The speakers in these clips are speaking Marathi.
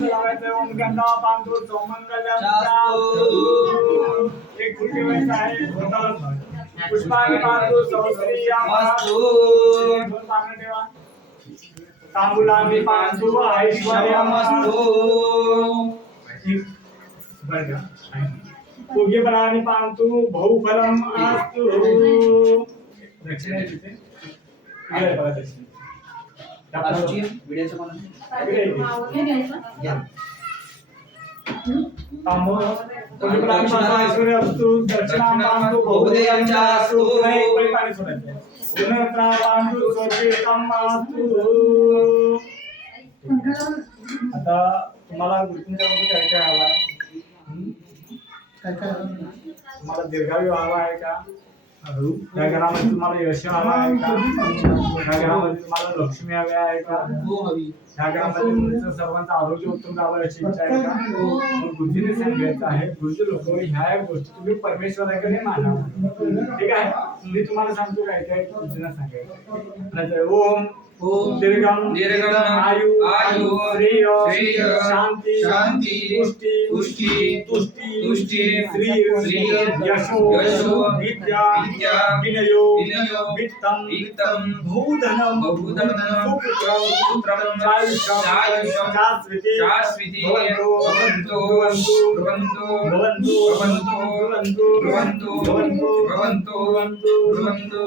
लावायचं ओम गंगा पांडू सौमंगलम एक फुल ठेवायचं आहे पुष्पाने पांडू सौश्रियामस्तु दोन पानं ठेवा तांबूलाने पांडू ऐश्वर्यमस्तु बरं उगे बराने पांडू बहुफलम अस्तु दक्षिणे तिथे इकडे बघा दक्षिणे आजची व्हिडिओचं मला तांबू उगे बराने पांडू ऐश्वर्य अस्तु दक्षिणाम पांडू बहुदेवंचा अस्तु नाही पहिले पाणी सोडायचं पुनर्त्रा पांडू स्वर्गेतम अस्तु आता तुम्हाला गुरुजींच्याबद्दल काय काय हवं आहे तुम्हाला दीर्घायू हवा आहे का या घरामध्ये तुम्हाला यश हवा आहे का या घरामध्ये तुम्हाला लक्ष्मी हवी आहे का या घरामध्ये तुमचं सर्वांचं आरोग्य उत्तम राहावं याची इच्छा आहे का मग गुरुजीने सांगायचं आहे गुरुजी लोक ह्या गोष्टी तुम्ही परमेश्वराकडे माना ठीक आहे मी तुम्हाला सांगतो काय काय गुरुजींना सांगायचं ओम दीर्घम आयु श्रेय शांती पुष्टि तुष्टि श्री यशो विद्या विनयो वित्तम बहुधनम सुपुत्रम शाश्वती भवन्तु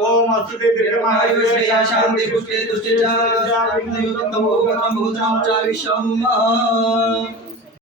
ओम असुते दीर्घमायु श्रेय शांति पुष्टि तुष्टि